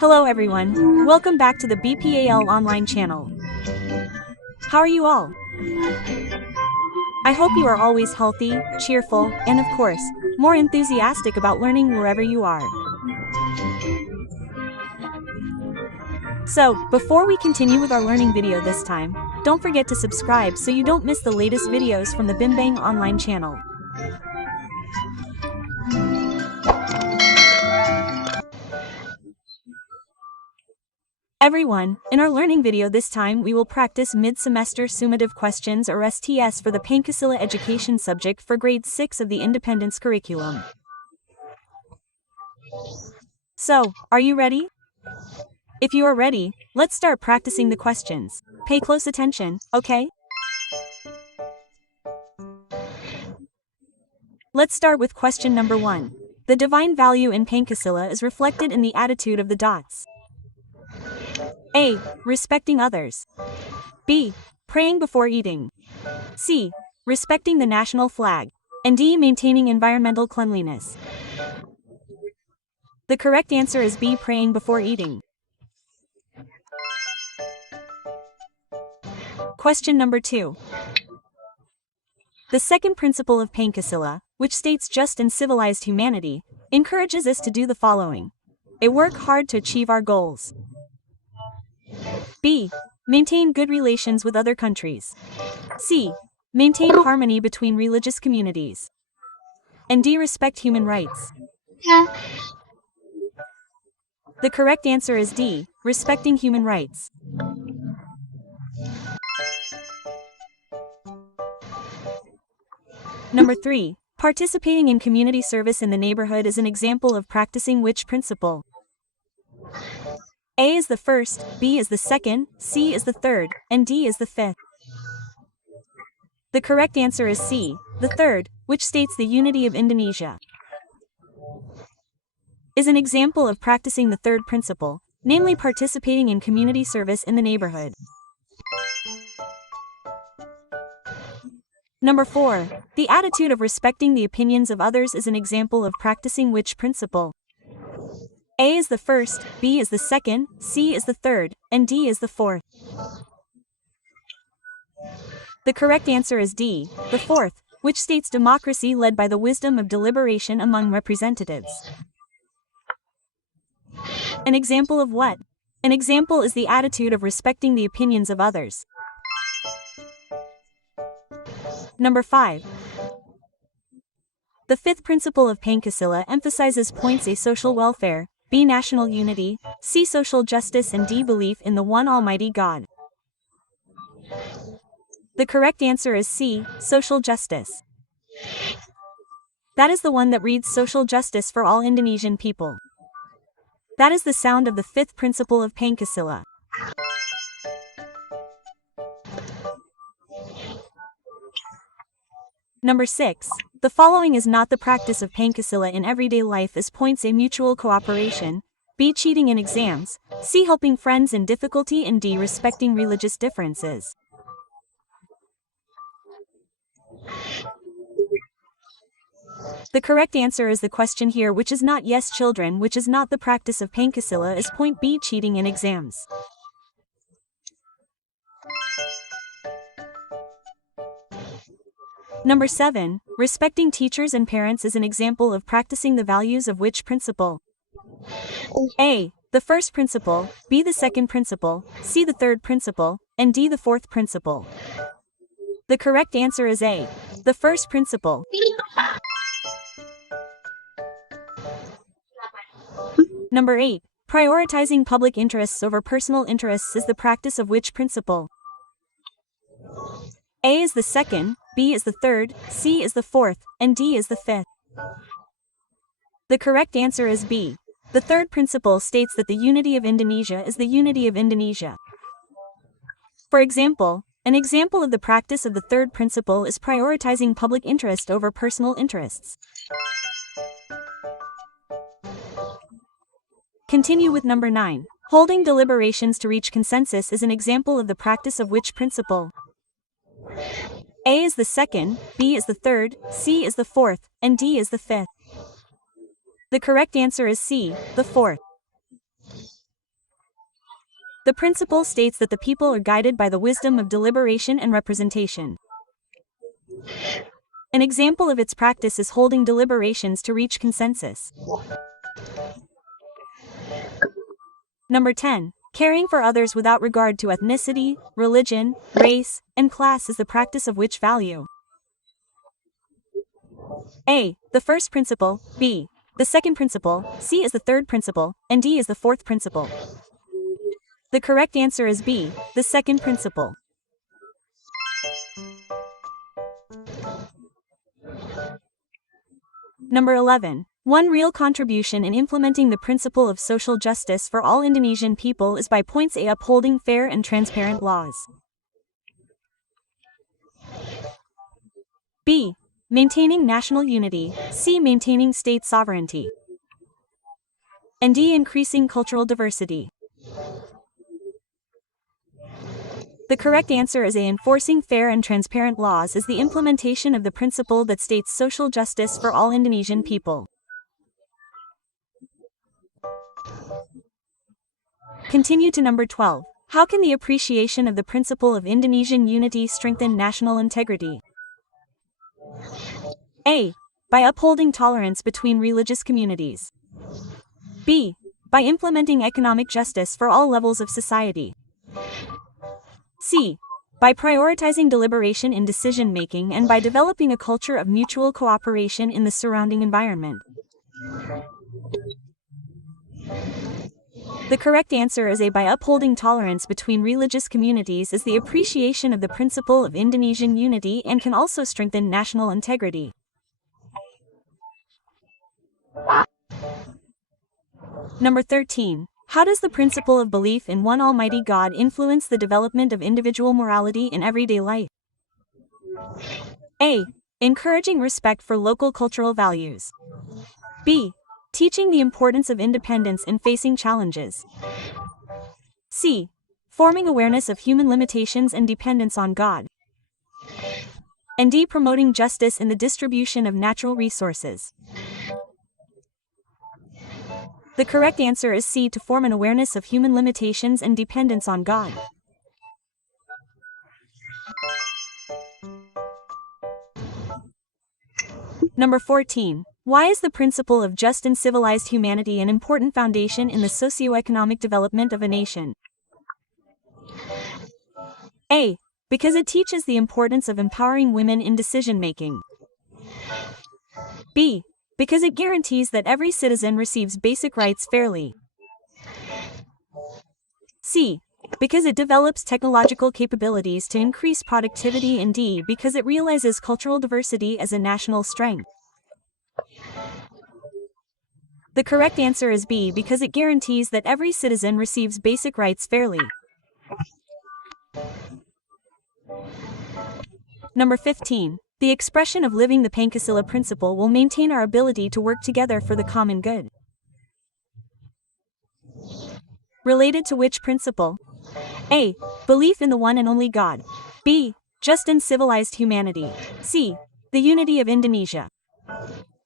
Hello everyone, welcome back to the BPAL online channel. How are you all? I hope you are always healthy, cheerful, and of course, more enthusiastic about learning wherever you are. So, before we continue with our learning video this time, don't forget to subscribe so you don't miss the latest videos from the BIMBEL online channel. Everyone, in our learning video this time we will practice mid-semester summative questions or STS for the Pancasila education subject for grade 6 of the Independence curriculum. So, are you ready? If you are ready, let's start practicing the questions. Pay close attention, okay? Let's start with question number 1. The divine value in Pancasila is reflected in the attitude of the dots. A. Respecting others. B. Praying before eating. C. Respecting the national flag. And D. Maintaining environmental cleanliness. The correct answer is B. Praying before eating. Question number 2. The second principle of Pancasila, which states just and civilized humanity, encourages us to do the following. A. Work hard to achieve our goals. B. Maintain good relations with other countries. C. Maintain harmony between religious communities. And D. Respect human rights. The correct answer is D. Respecting human rights. Number 3. Participating in community service in the neighborhood is an example of practicing which principle? A is the first, B is the second, C is the third, and D is the fifth. The correct answer is C, the third, which states the unity of Indonesia. Is an example of practicing the third principle, namely participating in community service in the neighborhood. Number 4. The attitude of respecting the opinions of others is an example of practicing which principle? A is the first, B is the second, C is the third, and D is the fourth. The correct answer is D, the fourth, which states democracy led by the wisdom of deliberation among representatives. An example of what? An example is the attitude of respecting the opinions of others. Number 5. The fifth principle of Pancasila emphasizes points A. Social welfare, B. National unity, C. Social justice, and D. Belief in the one Almighty God. The correct answer is C. Social justice. That is the one that reads social justice for all Indonesian people. That is the sound of the fifth principle of Pancasila. Number 6. The following is not the practice of Pancasila in everyday life as points A. Mutual cooperation, B. Cheating in exams, C. Helping friends in difficulty, and D. Respecting religious differences. The correct answer is the question here, which is not yes children, which is not the practice of Pancasila, is point B. Cheating in exams. Number 7. Respecting teachers and parents is an example of practicing the values of which principle? A. The first principle, B. The second principle, C. The third principle, and D. The fourth principle. The correct answer is A. The first principle. Number 8. Prioritizing public interests over personal interests is the practice of which principle? A is the second, B is the third, C is the fourth, and D is the fifth. The correct answer is B. The third principle states that the unity of Indonesia is the unity of Indonesia. For example, an example of the practice of the third principle is prioritizing public interest over personal interests. Continue with number 9. Holding deliberations to reach consensus is an example of the practice of which principle? A is the second, B is the third, C is the fourth, and D is the fifth. The correct answer is C, the fourth. The principle states that the people are guided by the wisdom of deliberation and representation. An example of its practice is holding deliberations to reach consensus. Number 10. Caring for others without regard to ethnicity, religion, race, and class is the practice of which value? A. The first principle, B. The second principle, C is the third principle, and D is the fourth principle. The correct answer is B, the second principle. Number 11. One real contribution in implementing the principle of social justice for all Indonesian people is by points A. Upholding fair and transparent laws. B. Maintaining national unity, C. Maintaining state sovereignty, and D. Increasing cultural diversity. The correct answer is A. Enforcing fair and transparent laws is the implementation of the principle that states social justice for all Indonesian people. Continue to number 12. How can the appreciation of the principle of Indonesian unity strengthen national integrity? A. By upholding tolerance between religious communities. B. By implementing economic justice for all levels of society. C. By prioritizing deliberation in decision-making and by developing a culture of mutual cooperation in the surrounding environment. The correct answer is A. By upholding tolerance between religious communities is the appreciation of the principle of Indonesian unity and can also strengthen national integrity. Number 13. How does the principle of belief in one Almighty God influence the development of individual morality in everyday life? A. Encouraging respect for local cultural values. B. Teaching the importance of independence in facing challenges. C. Forming awareness of human limitations and dependence on God. And D. Promoting justice in the distribution of natural resources. The correct answer is C. To form an awareness of human limitations and dependence on God. Number 14. Why is the principle of just and civilized humanity an important foundation in the socio-economic development of a nation? A. Because it teaches the importance of empowering women in decision-making. B. Because it guarantees that every citizen receives basic rights fairly. C. Because it develops technological capabilities to increase productivity, and D. Because it realizes cultural diversity as a national strength. The correct answer is B. Because it guarantees that every citizen receives basic rights fairly. Number 15. The expression of living the Pancasila principle will maintain our ability to work together for the common good. Related to which principle? A. Belief in the one and only God. B. Just and civilized humanity. C. The unity of Indonesia.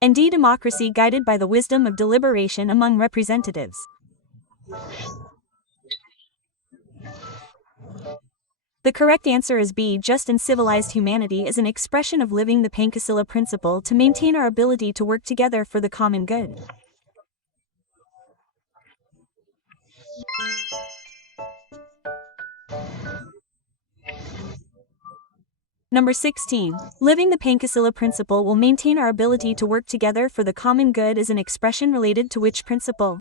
And D. Democracy guided by the wisdom of deliberation among representatives. The correct answer is B. Just and civilized humanity is an expression of living the Pancasila principle to maintain our ability to work together for the common good. Number 16. Living the Pancasila principle will maintain our ability to work together for the common good is an expression related to which principle?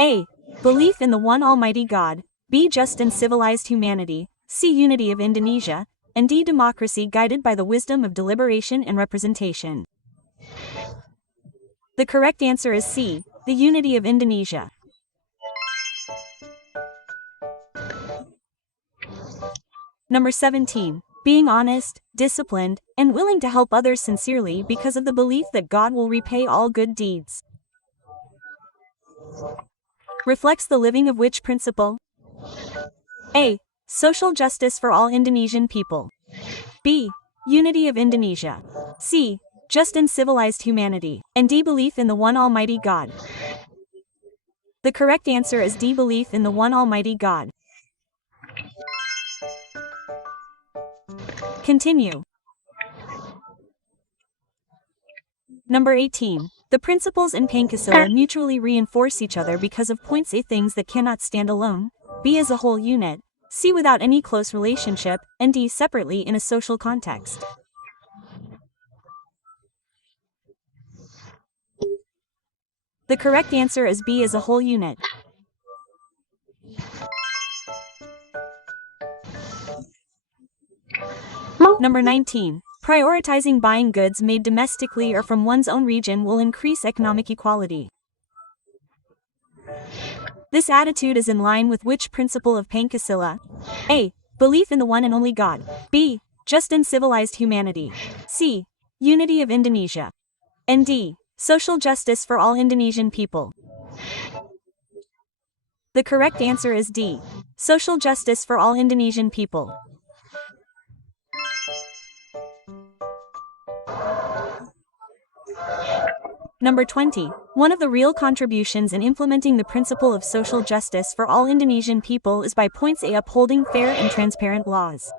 A. Belief in the one Almighty God. B. Just and civilized humanity. C. Unity of Indonesia. And D. Democracy guided by the wisdom of deliberation and representation. The correct answer is C. The unity of Indonesia. Number 17. Being honest, disciplined, and willing to help others sincerely because of the belief that God will repay all good deeds. Reflects the living of which principle? A. Social justice for all Indonesian people. B. Unity of Indonesia. C. Just and civilized humanity. And D. Belief in the one Almighty God. The correct answer is D. Belief in the one Almighty God. Continue. Number 18. The principles in Pancasila mutually reinforce each other because of points A. Things that cannot stand alone, B. as a whole unit, C. without any close relationship, and D. separately in a social context. The correct answer is B. as a whole unit. Number 19. Prioritizing buying goods made domestically or from one's own region will increase economic equality. This attitude is in line with which principle of Pancasila? A. Belief in the one and only God. B. Just and civilized humanity. C. Unity of Indonesia. And D. Social justice for all Indonesian people. The correct answer is D. Social justice for all Indonesian people. Number 20. One of the real contributions in implementing the principle of social justice for all Indonesian people is by points A. upholding fair and transparent laws.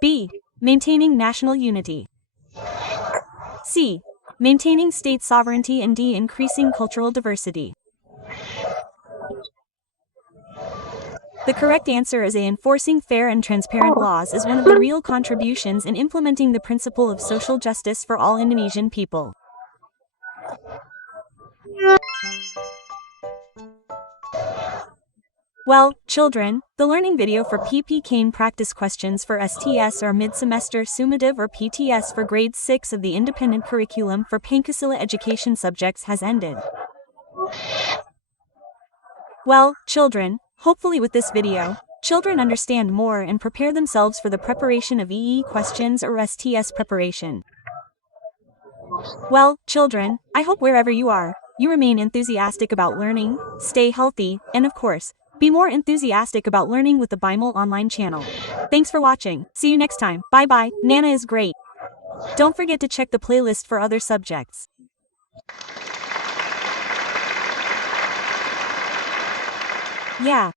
B. Maintaining national unity. C. Maintaining state sovereignty, and D. Increasing cultural diversity. The correct answer is A. Enforcing fair and transparent laws is one of the real contributions in implementing the principle of social justice for all Indonesian people. Well, children, the learning video for PPK practice questions for STS or Mid-Semester Summative or PTS for Grade 6 of the Independent Curriculum for Pancasila Education subjects has ended. Well, children, hopefully with this video, children understand more and prepare themselves for the preparation of EE questions or STS preparation. Well, children, I hope wherever you are, you remain enthusiastic about learning, stay healthy, and of course, be more enthusiastic about learning with the BIMBEL online channel. Thanks for watching. See you next time. Bye bye. Nana is great. Don't forget to check the playlist for other subjects. Yeah.